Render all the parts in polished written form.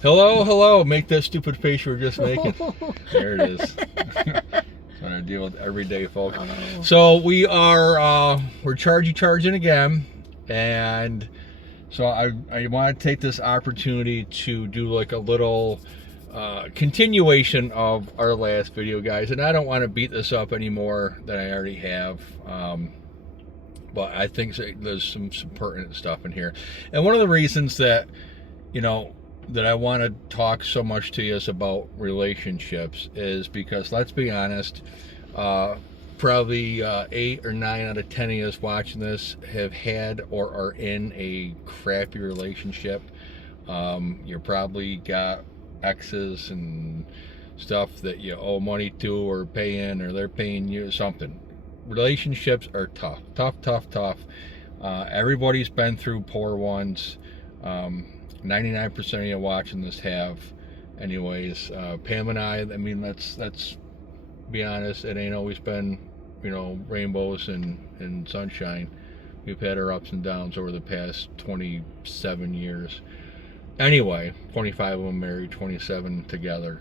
Hello, hello. Make that stupid face you were just making. There it is. Trying to deal with every day, folks. Oh. So we're charging again, and so I want to take this opportunity to do like a little continuation of our last video, guys. And I don't want to beat this up any more than I already have. But I think there's some pertinent stuff in here, and one of the reasons that you know that I want to talk so much to you about relationships is because, let's be honest, probably 8 or 9 out of 10 of us watching this have had or are in a crappy relationship. You're probably got exes and stuff that you owe money to or paying, or they're paying you something. Relationships are tough. Everybody's been through poor ones. 99% of you watching this have. Anyways, Pam and I mean, let's be honest, it ain't always been, rainbows and sunshine. We've had our ups and downs over the past 27 years. Anyway, 25 of them married, 27 together.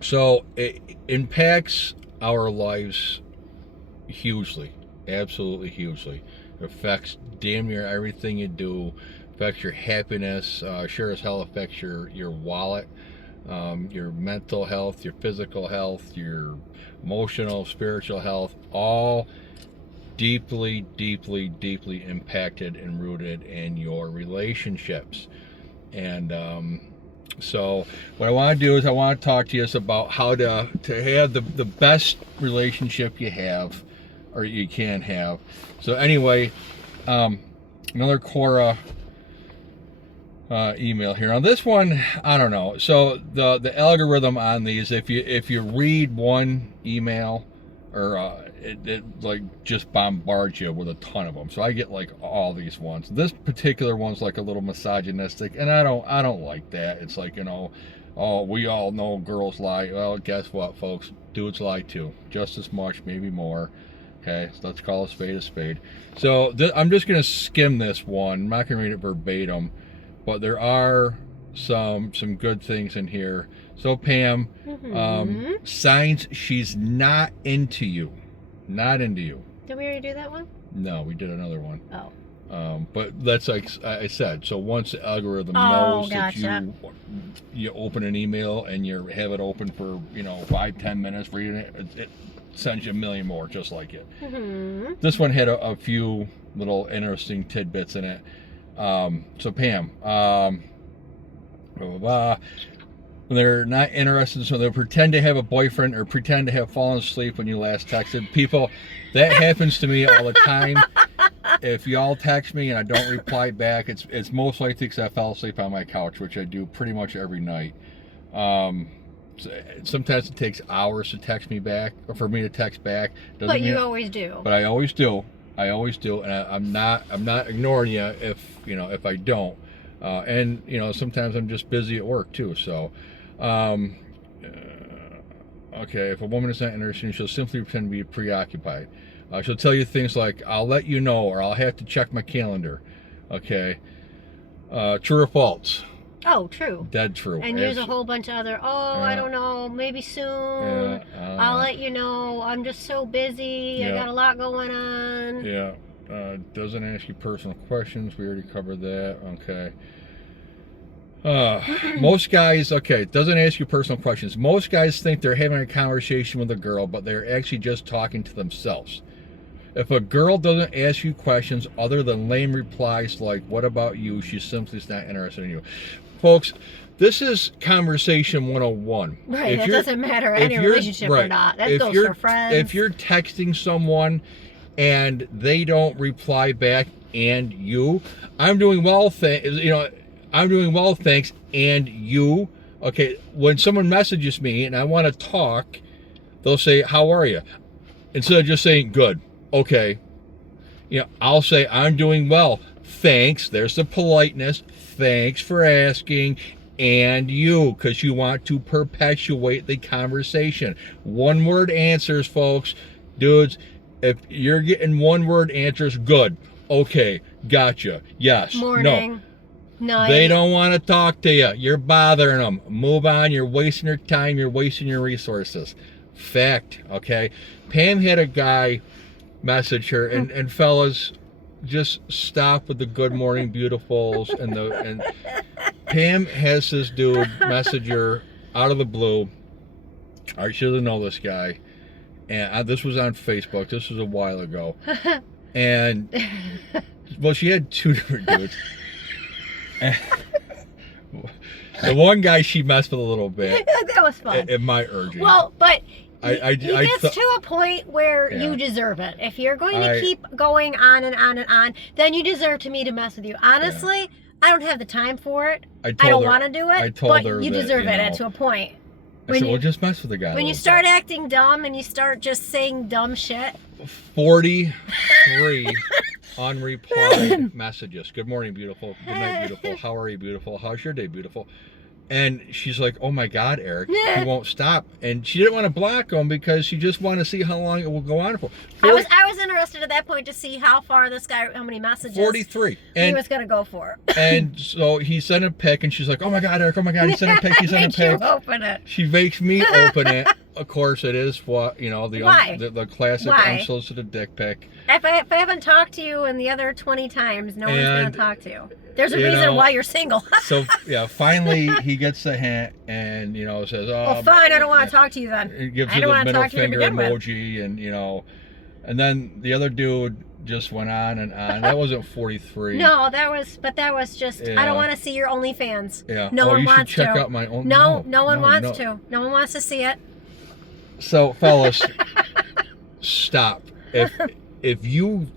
So it impacts our lives hugely, absolutely hugely. It affects damn near everything you do. Affects your happiness. Sure as hell affects your wallet, your mental health, your physical health, your emotional, spiritual health. All deeply impacted and rooted in your relationships. And so what I want to do is I want to talk to you about how to have the best relationship you have, or you can have. So anyway, another Quora email here. On this one, I don't know. So the algorithm on these, if you read one email, or it like just bombards you with a ton of them. So I get like all these ones. This particular one's like a little misogynistic, and I don't like that. It's like, oh, we all know girls lie. Well, guess what, folks? Dudes lie too, just as much, maybe more. Okay, so let's call a spade. So I'm just gonna skim this one. I'm not gonna read it verbatim, but there are some good things in here. So Pam, signs she's not into you. Not into you. Did we already do that one? No, we did another one. Oh. But that's like I said. So once the algorithm knows gotcha. that you open an email and you have it open for 5-10 minutes reading it, it sends you a million more just like it. This one had a few little interesting tidbits in it. So Pam, when they're not interested, so they'll pretend to have a boyfriend or pretend to have fallen asleep when you last texted. People, that happens to me all the time. If y'all text me and I don't reply back, it's most likely because I fell asleep on my couch, which I do pretty much every night. Sometimes it takes hours to text me back, or for me to text back. But you always do. But I always do. And I'm not ignoring you if I don't. And sometimes I'm just busy at work too. So, okay, if a woman is not interested, she'll simply pretend to be preoccupied. She'll tell you things like, "I'll let you know," or "I'll have to check my calendar." Okay, true or false? Oh, true. Dead true. And use a whole bunch of other, I don't know, maybe soon. I'll let you know. I'm just so busy. I got a lot going on. Yeah. Doesn't ask you personal questions. We already covered that. Okay. Most guys, doesn't ask you personal questions. Most guys think they're having a conversation with a girl, but they're actually just talking to themselves. If a girl doesn't ask you questions other than lame replies like, "What about you?" she simply is not interested in you. Folks, this is conversation 101. Right, it doesn't matter any relationship or not. That goes for friends. If you're texting someone and they don't reply back, and you, "I'm doing well, I'm doing well, thanks," and you, okay, when someone messages me and I want to talk, they'll say, "How are you?" Instead of just saying, "Good." Okay. I'll say, "I'm doing well, thanks." There's the politeness. "Thanks for asking." And you, because you want to perpetuate the conversation. One word answers, folks. Dudes, if you're getting one word answers, good. Okay, gotcha. Yes. Morning. No. No, They don't want to talk to you. You're bothering them. Move on. You're wasting your time. You're wasting your resources. Fact, okay? Pam had a guy message her, and fellas, just stop with the good morning beautifuls and Pam has this dude message her out of the blue. I should know this guy, and this was on Facebook. This was a while ago, and well, she had two different dudes. The one guy she messed with a little bit. That was fun. At my urging. Well, but I he gets to a point where you deserve it. If you're going to keep going on and on and on, then you deserve me to mess with you. Honestly, I don't have the time for it. I don't want to do it. But you deserve it to a point. I said, well, just mess with the guy. When you start acting dumb and you start just saying dumb shit. 43 unreplied messages. Good morning, beautiful. Good night, beautiful. How are you, beautiful? How's your day, beautiful? And she's like, oh my God, Eric, he won't stop. And she didn't want to block him because she just wanted to see how long it will go on for. I was interested at that point to see how far this guy, how many messages 43. He was going to go for. And so he sent a pic, and she's like, oh my God, Eric, oh my God, he sent a pic, he sent a pic. You open it. She makes me open it. Of course, it is what, you know, the classic unsolicited dick pic. If I haven't talked to you in the other 20 times, no one's going to talk to you. There's a reason why you're single. So, yeah, finally he gets the hint and, says, oh. Well, fine, I don't want to talk to you then. He gives her the middle finger emoji and, and then the other dude just went on and on. That wasn't 43. No, that was just, I don't want to see your OnlyFans. Yeah. No one wants to. You should check out my own. No one wants to. No one wants to see it. So, fellas, stop. If you,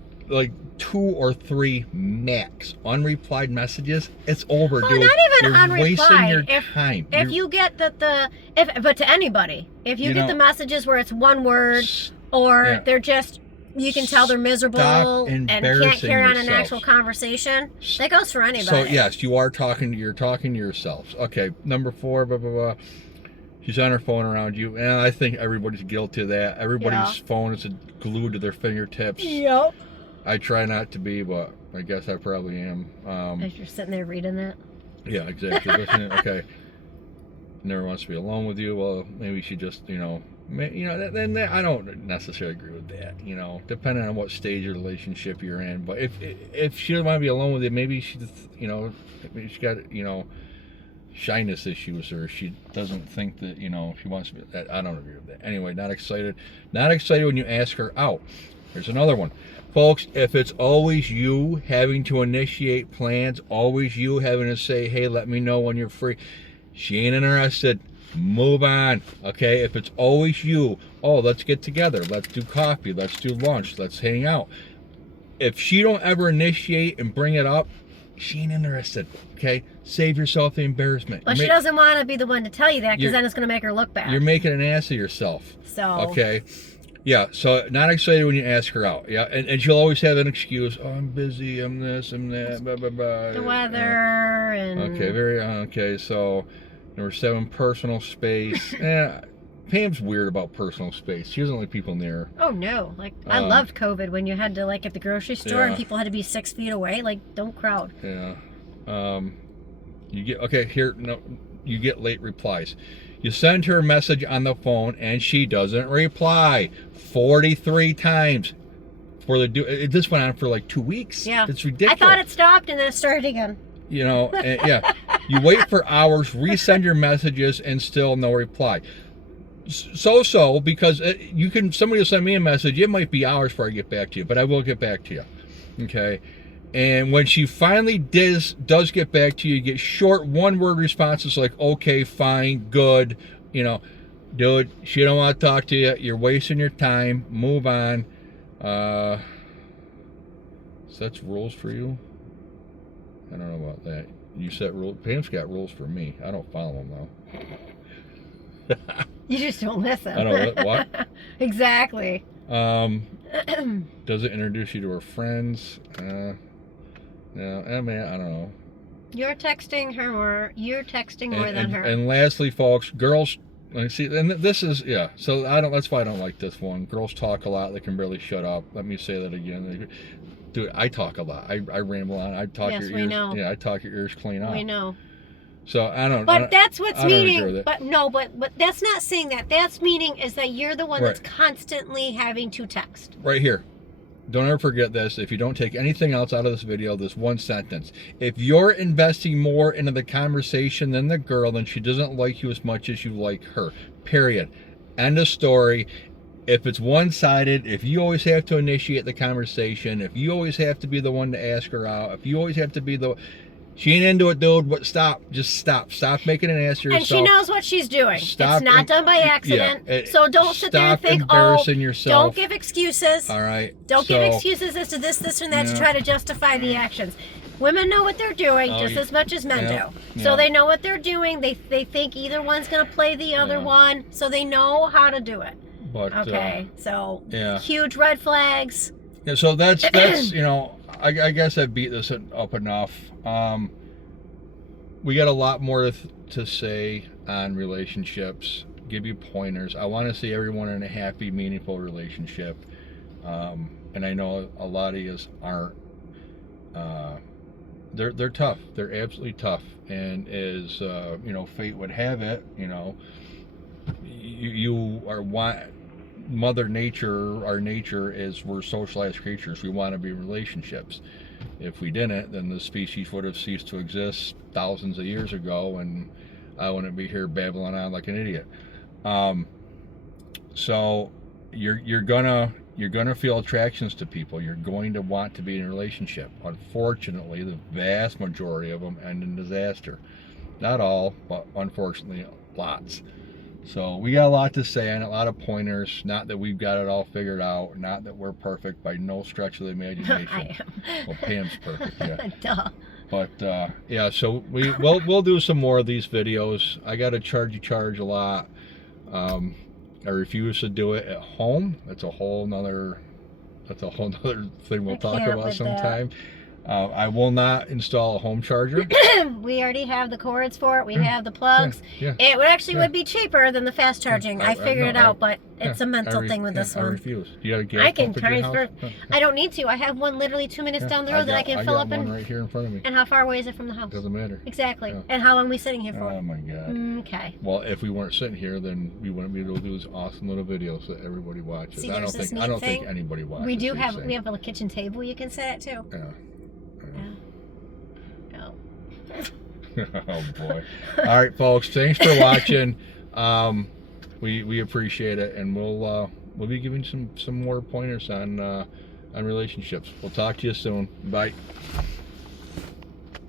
2 or 3 max unreplied messages, it's over, dude. Not even You're wasting your time. If you get but to anybody, if you get the messages where it's one word or they're just, you can tell they're miserable and can't carry on an actual conversation, that goes for anybody. So yes, you're talking to yourselves. Okay, number 4, blah blah blah. She's on her phone around you, and I think everybody's guilty of that. Everybody's phone is glued to their fingertips. Yep. I try not to be, but I guess I probably am. As you're sitting there reading that. Yeah, exactly. Okay. Never wants to be alone with you. Well, maybe she just, then I don't necessarily agree with that. Depending on what stage of relationship you're in. But if she doesn't want to be alone with you, maybe she just, maybe she got, shyness issues, or she doesn't think that she wants to be that. I don't agree with that. Anyway, not excited when you ask her out. Here's another one, folks. If it's always you having to initiate plans, always you having to say, hey, let me know when you're free, she ain't interested. Move on. Okay, if it's always you, oh, let's get together, let's do coffee, let's do lunch, let's hang out. If she don't ever initiate and bring it up, she ain't interested. Okay, save yourself the embarrassment. But she doesn't want to be the one to tell you that, because then it's going to make her look bad. You're making an ass of yourself. So okay, yeah. So not excited when you ask her out. Yeah, and she'll always have an excuse. Oh, I'm busy. I'm this. I'm that. Blah blah blah. The weather and. Okay. So number 7, personal space. Pam's weird about personal space. She doesn't like people near her. Oh no! I loved COVID when you had to at the grocery store and people had to be 6 feet away. Don't crowd. Yeah. You get late replies. You send her a message on the phone and she doesn't reply 43 times. This went on for 2 weeks. Yeah. It's ridiculous. I thought it stopped and then it started again. Yeah. You wait for hours, resend your messages, and still no reply. So because somebody will send me a message. It might be hours before I get back to you, but I will get back to you. Okay. And when she finally does get back to you, you get short 1-word responses like, okay, fine, good. Dude, she don't want to talk to you. You're wasting your time. Move on. Sets rules for you? I don't know about that. You set rules. Pam's got rules for me. I don't follow them, though. You just don't listen. I don't. What? Exactly. Does it introduce you to her friends? No, I mean, I don't know. You're texting more than her. And lastly, folks, girls. See, and this is So that's why I don't like this one. Girls talk a lot. They can barely shut up. Let me say that again. Dude, I talk a lot. I ramble on. I talk yes, your ears. We know. Yeah, I talk your ears clean off. We know. So I don't. But that's what's meaning. But that's not saying that. That's meaning is that you're the one right. that's constantly having to text. Right here. Don't ever forget this. If you don't take anything else out of this video, this one sentence. If you're investing more into the conversation than the girl, then she doesn't like you as much as you like her. Period. End of story. If it's one-sided, if you always have to initiate the conversation, if you always have to be the one to ask her out, if you always have to be the... She ain't into it, dude, but stop. Just stop. Stop making an ass of yourself. And she knows what she's doing. Stop. It's not done by accident. Yeah, so don't sit there and think, embarrassing yourself. Don't give excuses. All right. Don't give excuses as to this, and that to try to justify the actions. Women know what they're doing just as much as men do. So they know what they're doing. They think either one's going to play the other one, so they know how to do it. But, okay, so huge red flags. Yeah, so that's you know, I guess I beat this up enough. We got a lot more to say on relationships. Give you pointers. I want to see everyone in a happy, meaningful relationship. And I know a lot of you aren't. They're tough. They're absolutely tough. And as you know, fate would have it, you know, you are Mother Nature, our nature is we're socialized creatures. We want to be in relationships. If we didn't, then the species would have ceased to exist thousands of years ago, and I wouldn't be here babbling on like an idiot. So you're gonna feel attractions to people. You're going to want to be in a relationship. Unfortunately, the vast majority of them end in disaster. Not all, but unfortunately, lots. So we got a lot to say and a lot of pointers. Not that we've got it all figured out. Not that we're perfect by no stretch of the imagination. I am. Well, Pam's perfect, yeah. Duh. But yeah, so we'll do some more of these videos. I got to charge a lot. I refuse to do it at home. That's a whole nother thing we'll talk about sometime. I will not install a home charger. We already have the cords for it. We have the plugs. It would be cheaper than the fast charging. I figured it out, but it's a mental thing with this one. I refuse. You got a gas I can pump at your transfer. house? I don't need to. I have one literally 2 minutes down the road that I can fill up in. Right here in front of me. And how far away is it from the house? Doesn't matter. Exactly. And how long are we sitting here for? Oh my God. Okay. Well, if we weren't sitting here, then we wouldn't be able to do this awesome little videos that everybody watches. See, I don't think anybody watches. We do have a little kitchen table you can sit at too. Yeah. Oh boy. All right, folks, thanks for watching. We appreciate it, and we'll be giving some more pointers on relationships. We'll talk to you soon. Bye.